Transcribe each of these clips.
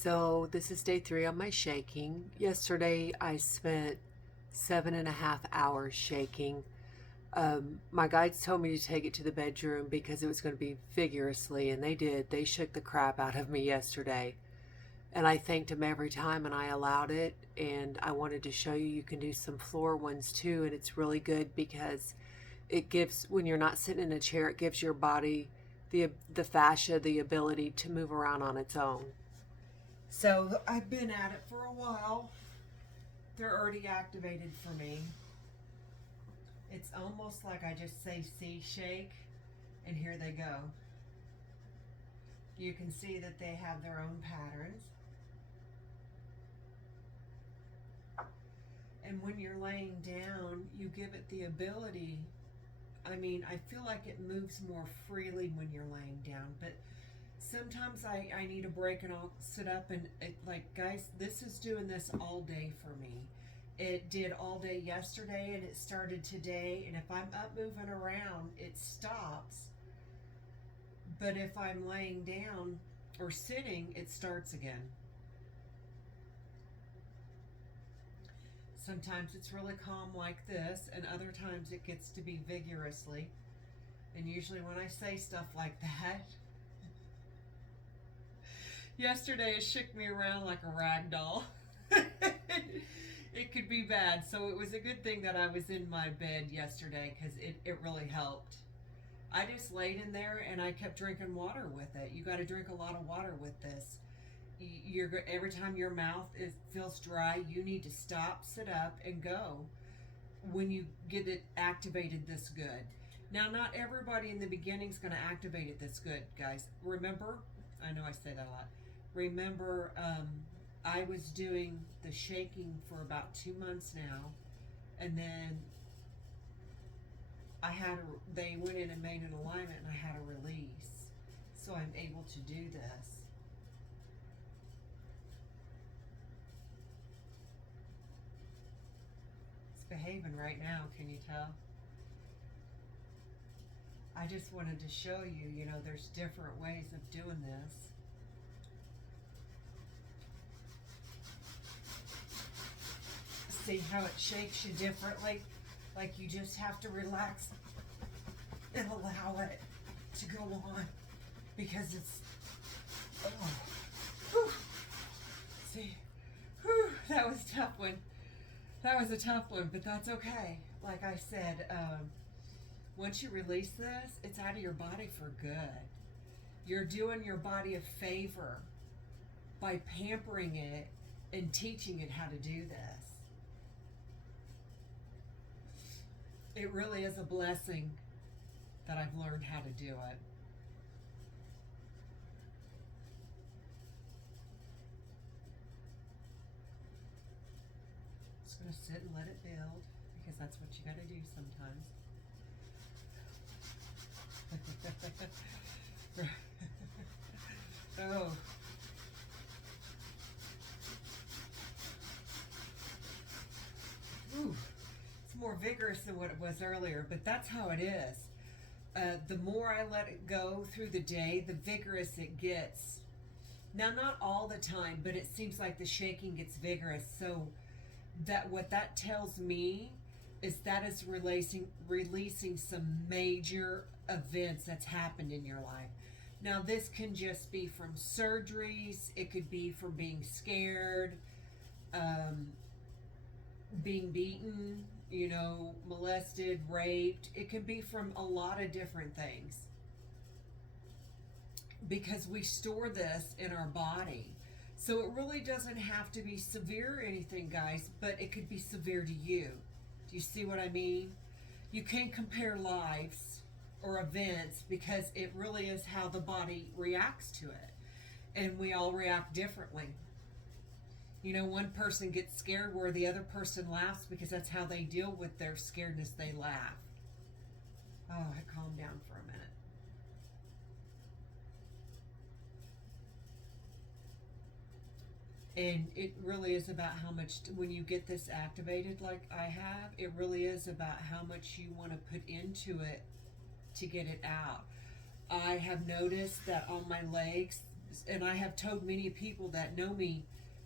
So this is day 3 on my shaking. Yesterday I spent 7.5 hours shaking. My guides told me to take it to the bedroom because it was going to be vigorously, and they did. They shook the crap out of me yesterday. And I thanked them every time, and I allowed it. And I wanted to show you you can do some floor ones too, and it's really good because it gives, when you're not sitting in a chair, it gives your body, the fascia, the ability to move around on its own. So I've been at it for a while. They're already activated for me. It's almost like I just say C shake, and here they go. You can see that they have their own patterns. And when you're laying down, you give it the ability. I feel like it moves more freely when you're laying down, but sometimes I need a break and I'll sit up and guys, this is doing this all day for me. It did all day yesterday and it started today, and if I'm up moving around, it stops. But if I'm laying down or sitting, it starts again. Sometimes it's really calm like this, and other times it gets to be vigorously. And usually when I say stuff like that, yesterday it shook me around like a rag doll. It could be bad. So it was a good thing that I was in my bed yesterday because it really helped. I just laid in there and I kept drinking water with it. You got to drink a lot of water with this. Every time your mouth feels dry, you need to stop, sit up, and go when you get it activated this good. Now, not everybody in the beginning is going to activate it this good, guys. Remember, I know I say that a lot. Remember, I was doing the shaking for about 2 months now, and then they went in and made an alignment, and I had a release, so I'm able to do this. It's behaving right now. Can you tell? I just wanted to show you, there's different ways of doing this. See how it shakes you differently? Like, you just have to relax and allow it to go on because it's, see, that was a tough one. That was a tough one, but that's okay. Like I said, once you release this, it's out of your body for good. You're doing your body a favor by pampering it and teaching it how to do this. It really is a blessing that I've learned how to do it. Just going to sit and let it build because that's what you got to do sometimes. Oh. Ooh. It's more vigorous than what it was earlier, but that's how it is. The more I let it go through the day, the vigorous it gets. Now, not all the time, but it seems like the shaking gets vigorous. So what that tells me is that is releasing some major events that's happened in your life. Now, this can just be from surgeries. It could be from being scared, being beaten, molested, raped. It can be from a lot of different things because we store this in our body. So it really doesn't have to be severe or anything, guys, but it could be severe to you. Do you see what I mean? You can't compare lives or events because it really is how the body reacts to it. And we all react differently. One person gets scared where the other person laughs because that's how they deal with their scaredness. They laugh. Oh, I calmed down for a minute. And it really is about how much, when you get this activated like I have, it really is about how much you want to put into it to get it out. I have noticed that on my legs, And I have told many people that know me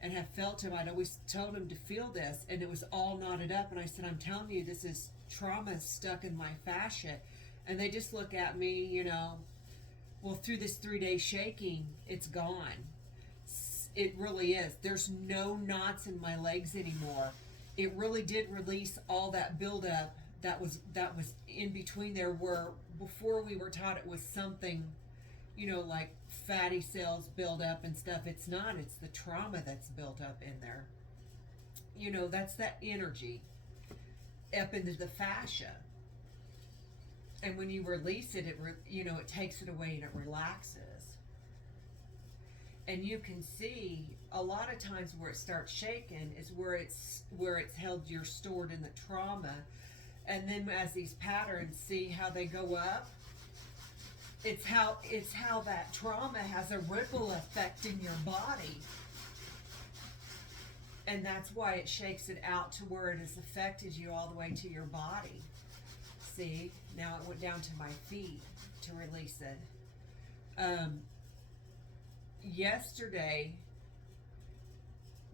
and have felt him, I'd always told them to feel this, and it was all knotted up. And I said, I'm telling you, this is trauma stuck in my fascia. And they just look at me, well, through this 3 day shaking, it's gone. It really is. There's no knots in my legs anymore. It really did release all that buildup that was in between there, where before we were taught it was something, like fatty cells build up and stuff. It's not. It's the trauma that's built up in there. That's that energy up into the fascia. And when you release it, it takes it away and it relaxes. And you can see a lot of times where it starts shaking is where it's held, you're stored in the trauma. And then as these patterns, see how they go up, it's how that trauma has a ripple effect in your body. And that's why it shakes it out to where it has affected you all the way to your body. See, now it went down to my feet to release it. Yesterday,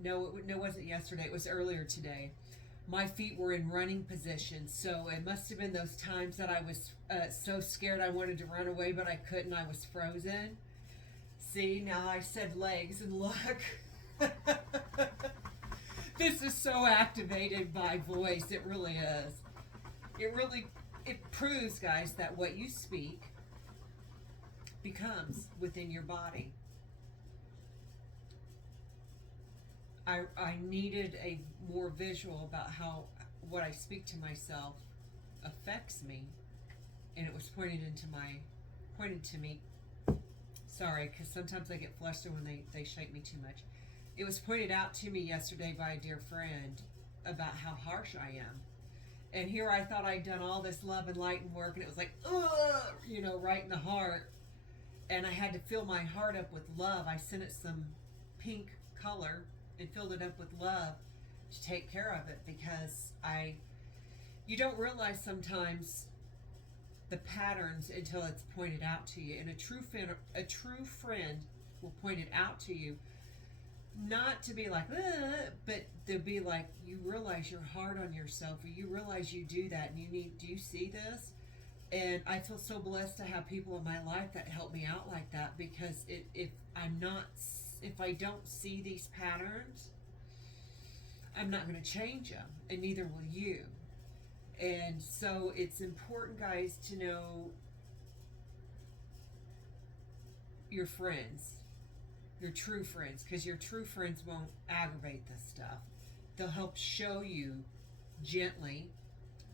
no, it wasn't yesterday, it was earlier today. My feet were in running position, so it must have been those times that I was so scared I wanted to run away, but I couldn't. I was frozen. See, now I said legs, and look. This is so activated by voice. It really is. It proves, guys, that what you speak becomes within your body. I needed a more visual about how what I speak to myself affects me, and it was pointed to me. Sorry, because sometimes I get flustered when they shake me too much. It was pointed out to me yesterday by a dear friend about how harsh I am. And here I thought I'd done all this love and light and work, and it was like, ugh, right in the heart. And I had to fill my heart up with love. I sent it some pink color and filled it up with love to take care of it, because you don't realize sometimes the patterns until it's pointed out to you. And a true friend will point it out to you, not to be like, but to be like, you realize you're hard on yourself, or you realize you do that, and do you see this? And I feel so blessed to have people in my life that help me out like that, because if I don't see these patterns, I'm not going to change them, and neither will you. And so it's important, guys, to know your friends, your true friends, because your true friends won't aggravate this stuff. They'll help show you gently,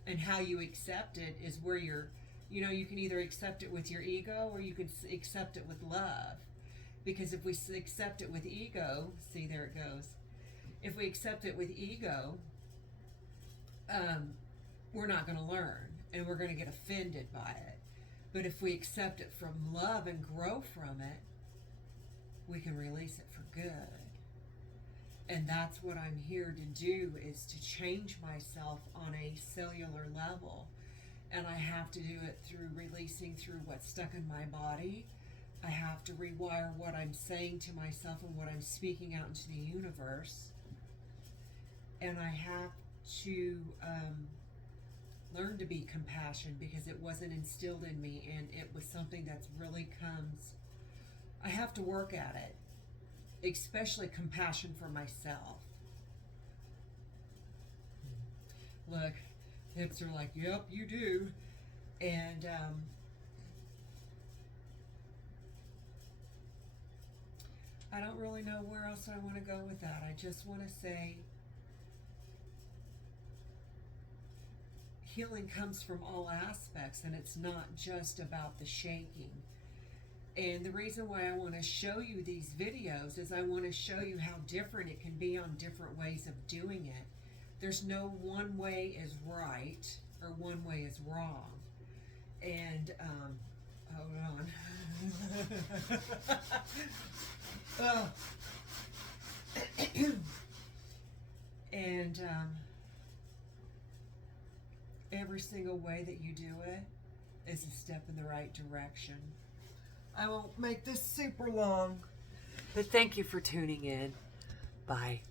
and how you accept it is where you can either accept it with your ego, or you can accept it with love. Because if we accept it with ego, see, there it goes. If we accept it with ego, we're not going to learn, and we're going to get offended by it. But if we accept it from love and grow from it, we can release it for good. And that's what I'm here to do, is to change myself on a cellular level. And I have to do it through releasing through what's stuck in my body. I have to rewire what I'm saying to myself and what I'm speaking out into the universe. And I have to learn to be compassionate, because it wasn't instilled in me, and it was something that's really comes. I have to work at it, especially compassion for myself. Look, hips are like, yep, you do. And I don't really know where else I want to go with that. I just want to say healing comes from all aspects, and it's not just about the shaking. And the reason why I want to show you these videos is I want to show you how different it can be on different ways of doing it. There's no one way is right or one way is wrong. And hold on. Oh. And every single way that you do it is a step in the right direction. I won't make this super long, But thank you for tuning in. Bye.